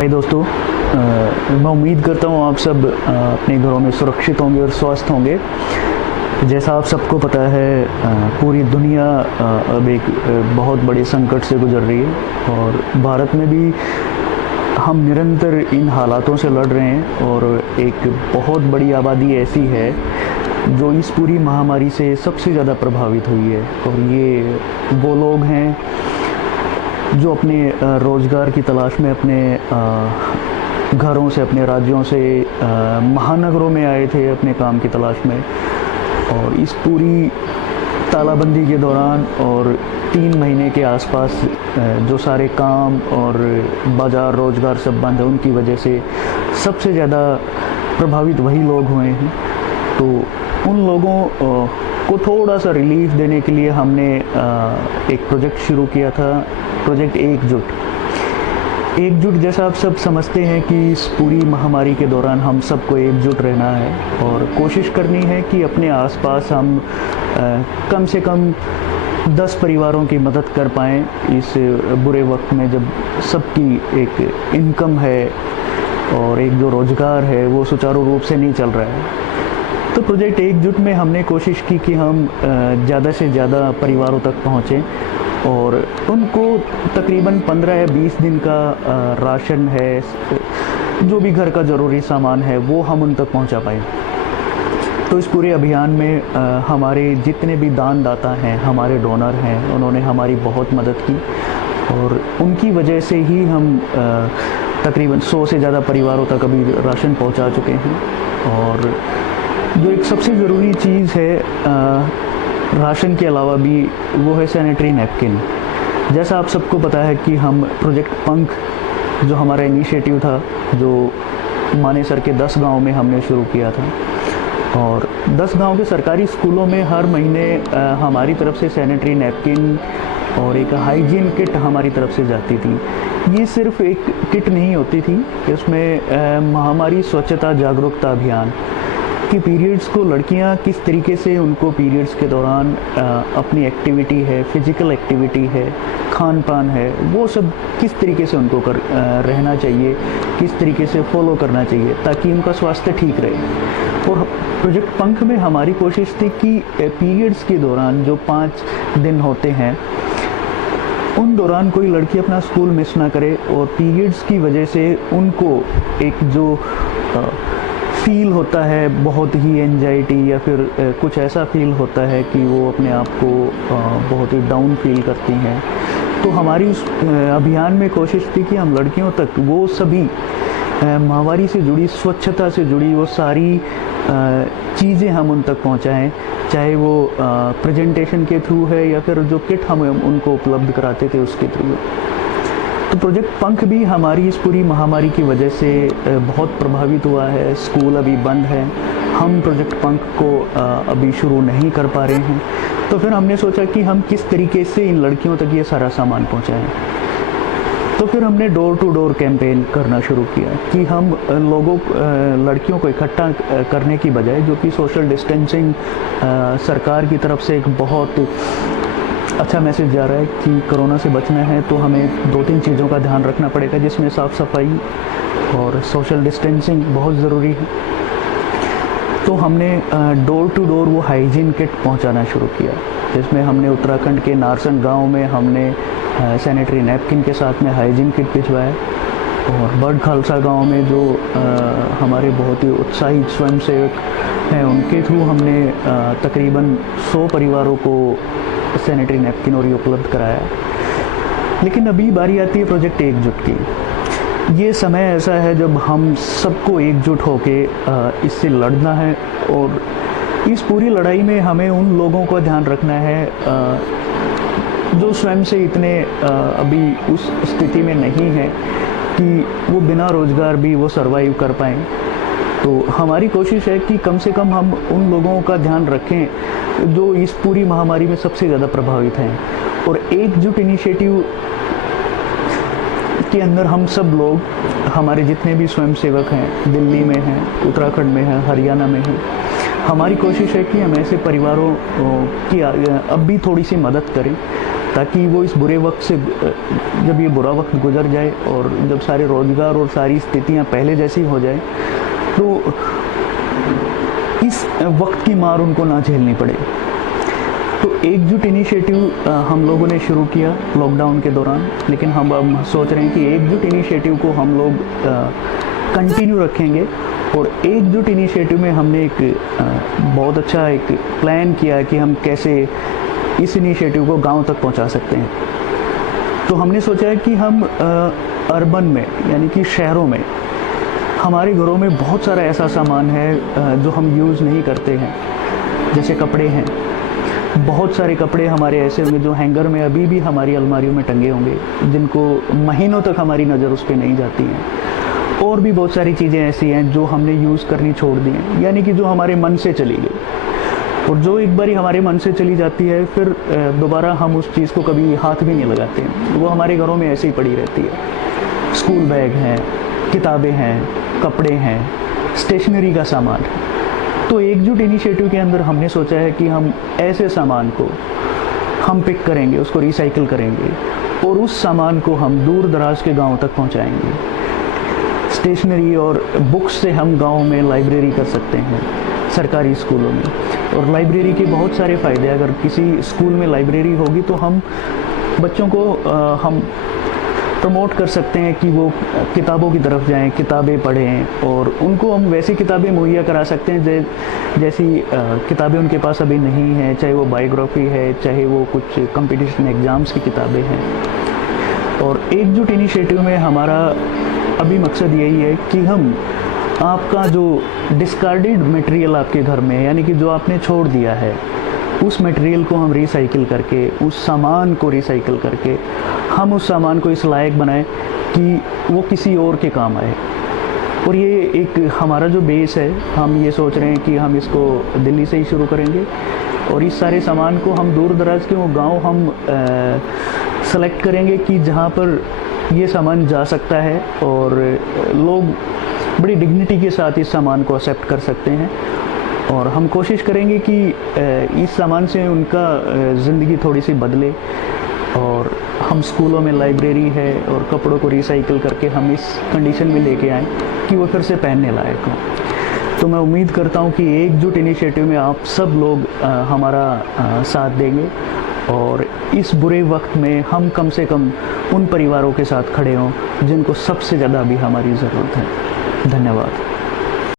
हाय दोस्तों, मैं उम्मीद करता हूँ आप सब अपने घरों में सुरक्षित होंगे और स्वस्थ होंगे। जैसा आप सबको पता है, पूरी दुनिया अब एक बहुत बड़े संकट से गुजर रही है और भारत में भी हम निरंतर इन हालातों से लड़ रहे हैं। और एक बहुत बड़ी आबादी ऐसी है जो इस पूरी महामारी से सबसे ज़्यादा प्रभावित हुई है, और ये वो लोग हैं जो अपने रोज़गार की तलाश में अपने घरों से, अपने राज्यों से महानगरों में आए थे अपने काम की तलाश में। और इस पूरी तालाबंदी के दौरान और 3 महीने के आसपास जो सारे काम और बाज़ार रोज़गार सब बंद है, उनकी वजह से सबसे ज़्यादा प्रभावित वही लोग हुए हैं। तो उन लोगों को थोड़ा सा रिलीफ देने के लिए हमने एक प्रोजेक्ट शुरू किया था, प्रोजेक्ट एकजुट। जैसा आप सब समझते हैं कि इस पूरी महामारी के दौरान हम सबको एकजुट रहना है और कोशिश करनी है कि अपने आसपास हम कम से कम 10 परिवारों की मदद कर पाएँ इस बुरे वक्त में, जब सबकी एक इनकम है और एक जो रोज़गार है वो सुचारू रूप से नहीं चल रहा है। तो प्रोजेक्ट एकजुट में हमने कोशिश की कि हम ज़्यादा से ज़्यादा परिवारों तक पहुँचें और उनको तकरीबन 15 या 20 दिन का राशन है, जो भी घर का ज़रूरी सामान है, वो हम उन तक पहुँचा पाएँ। तो इस पूरे अभियान में हमारे जितने भी दानदाता हैं, हमारे डोनर हैं, उन्होंने हमारी बहुत मदद की और उनकी वजह से ही हम तकरीबन 100 से ज़्यादा परिवारों तक अभी राशन पहुँचा चुके हैं। और जो एक सबसे ज़रूरी चीज़ है राशन के अलावा भी, वो है सैनिटरी नैपकिन। जैसा आप सबको पता है कि हम प्रोजेक्ट पंख, जो हमारा इनिशिएटिव था, जो माने सर के 10 गांव में हमने शुरू किया था, और 10 गांव के सरकारी स्कूलों में हर महीने हमारी तरफ से सैनिटरी नैपकिन और एक हाइजीन किट हमारी तरफ से जाती थी। ये सिर्फ एक किट नहीं होती थी, इसमें महामारी स्वच्छता जागरूकता अभियान कि पीरियड्स को लड़कियां किस तरीके से, उनको पीरियड्स के दौरान अपनी एक्टिविटी है, फिजिकल एक्टिविटी है, खान पान है, वो सब किस तरीके से उनको रहना चाहिए, किस तरीके से फॉलो करना चाहिए ताकि उनका स्वास्थ्य ठीक रहे। और प्रोजेक्ट पंख में हमारी कोशिश थी कि पीरियड्स के दौरान जो 5 दिन होते हैं, उन दौरान कोई लड़की अपना स्कूल मिस ना करे और पीरियड्स की वजह से उनको एक जो फील होता है, बहुत ही एंजाइटी या फिर कुछ ऐसा फील होता है कि वो अपने आप को बहुत ही डाउन फील करती हैं। तो हमारी उस अभियान में कोशिश थी कि हम लड़कियों तक वो सभी महामारी से जुड़ी, स्वच्छता से जुड़ी वो सारी चीज़ें हम उन तक पहुंचाएं, चाहे वो प्रेजेंटेशन के थ्रू है या फिर जो किट हम उनको उपलब्ध कराते थे उसके थ्रू। तो प्रोजेक्ट पंख भी हमारी इस पूरी महामारी की वजह से बहुत प्रभावित हुआ है। स्कूल अभी बंद है, हम प्रोजेक्ट पंख को अभी शुरू नहीं कर पा रहे हैं। तो फिर हमने सोचा कि हम किस तरीके से इन लड़कियों तक ये सारा सामान पहुंचाएं। तो फिर हमने डोर टू डोर कैंपेन करना शुरू किया कि हम लड़कियों को इकट्ठा करने की बजाय, जो कि सोशल डिस्टेंसिंग सरकार की तरफ से एक बहुत अच्छा मैसेज जा रहा है कि कोरोना से बचना है तो हमें 2-3 चीज़ों का ध्यान रखना पड़ेगा, जिसमें साफ़ सफाई और सोशल डिस्टेंसिंग बहुत ज़रूरी है। तो हमने डोर टू डोर वो हाइजीन किट पहुंचाना शुरू किया, जिसमें हमने उत्तराखंड के नारसन गांव में हमने सैनिटरी नैपकिन के साथ में हाइजीन किट भिजवाया, और बर्ड खालसा गांव में जो हमारे बहुत ही उत्साहित स्वयंसेवक हैं, उनके थ्रू हमने तकरीबन 100 परिवारों को सैनिटरी नैपकिन और ये उपलब्ध कराया। लेकिन अभी बारी आती है प्रोजेक्ट एकजुट की। ये समय ऐसा है जब हम सबको एकजुट होके इससे लड़ना है, और इस पूरी लड़ाई में हमें उन लोगों का ध्यान रखना है जो स्वयं से इतने अभी उस स्थिति में नहीं है कि वो बिना रोज़गार भी वो सर्वाइव कर पाएँ। तो हमारी कोशिश है कि कम से कम हम उन लोगों का ध्यान रखें जो इस पूरी महामारी में सबसे ज़्यादा प्रभावित हैं। और एकजुट इनिशिएटिव के अंदर हम सब लोग, हमारे जितने भी स्वयंसेवक हैं, दिल्ली में हैं, उत्तराखंड में हैं, हरियाणा में हैं, हमारी कोशिश है कि हम ऐसे परिवारों की अब भी थोड़ी सी मदद करें ताकि वो इस बुरे वक्त से जब ये बुरा वक्त गुजर जाए और जब सारे रोज़गार और सारी स्थितियां पहले जैसी हो जाए तो इस वक्त की मार उनको ना झेलनी पड़े। तो एकजुट इनिशिएटिव हम लोगों ने शुरू किया लॉकडाउन के दौरान, लेकिन हम अब सोच रहे हैं कि एकजुट इनिशिएटिव को हम लोग कंटिन्यू रखेंगे। और एकजुट इनिशिएटिव में हमने एक बहुत अच्छा एक प्लान किया कि हम कैसे इस इनिशिएटिव को गांव तक पहुंचा सकते हैं। तो हमने सोचा है कि हम अर्बन में यानी कि शहरों में हमारे घरों में बहुत सारा ऐसा सामान है जो हम यूज़ नहीं करते हैं, जैसे कपड़े हैं। बहुत सारे कपड़े हमारे ऐसे होंगे जो हैंगर में अभी भी हमारी अलमारियों में टंगे होंगे, जिनको महीनों तक हमारी नज़र उस पर नहीं जाती है। और भी बहुत सारी चीज़ें ऐसी हैं जो हमने यूज़ करनी छोड़ दी हैं, यानी कि जो हमारे मन से चली गई, और जो एक बारी हमारे मन से चली जाती है फिर दोबारा हम उस चीज़ को कभी हाथ भी नहीं लगाते हैं, वो हमारे घरों में ऐसे ही पड़ी रहती है। स्कूल बैग हैं, किताबें हैं, कपड़े हैं, स्टेशनरी का सामान है। तो एकजुट इनिशिएटिव के अंदर हमने सोचा है कि हम ऐसे सामान को हम पिक करेंगे, उसको रिसाइकिल करेंगे और उस सामान को हम दूर दराज के गाँव तक पहुँचाएँगे। स्टेशनरी और बुक्स से हम गांव में लाइब्रेरी कर सकते हैं, सरकारी स्कूलों में। और लाइब्रेरी के बहुत सारे फ़ायदे, अगर किसी स्कूल में लाइब्रेरी होगी तो हम बच्चों को हम प्रमोट कर सकते हैं कि वो किताबों की तरफ जाएं, किताबें पढ़ें, और उनको हम वैसी किताबें मुहैया करा सकते हैं जैसी किताबें उनके पास अभी नहीं हैं, चाहे वो बायोग्राफी है, चाहे वो कुछ कंपटीशन एग्ज़ाम्स की किताबें हैं। और एकजुट इनिशिएटिव में हमारा अभी मकसद यही है कि हम आपका जो डिस्कार्डेड मटेरियल आपके घर में, यानी कि जो आपने छोड़ दिया है, उस मटेरियल को हम रिसाइकिल करके, उस सामान को रिसाइकिल करके हम उस सामान को इस लायक बनाएं कि वो किसी और के काम आए। और ये एक हमारा जो बेस है, हम ये सोच रहे हैं कि हम इसको दिल्ली से ही शुरू करेंगे और इस सारे सामान को हम दूर दराज के वो गाँव हम सेलेक्ट करेंगे कि जहाँ पर ये सामान जा सकता है और लोग बड़ी डिग्निटी के साथ इस सामान को एक्सेप्ट कर सकते हैं। और हम कोशिश करेंगे कि इस सामान से उनका ज़िंदगी थोड़ी सी बदले, और हम स्कूलों में लाइब्रेरी है और कपड़ों को रिसाइकिल करके हम इस कंडीशन में लेके आएँ कि वो फिर से पहनने लायक हो। तो मैं उम्मीद करता हूँ कि एकजुट इनिशिएटिव में आप सब लोग हमारा साथ देंगे और इस बुरे वक्त में हम कम से कम उन परिवारों के साथ खड़े हों जिनको सबसे ज़्यादा अभी हमारी ज़रूरत है। धन्यवाद।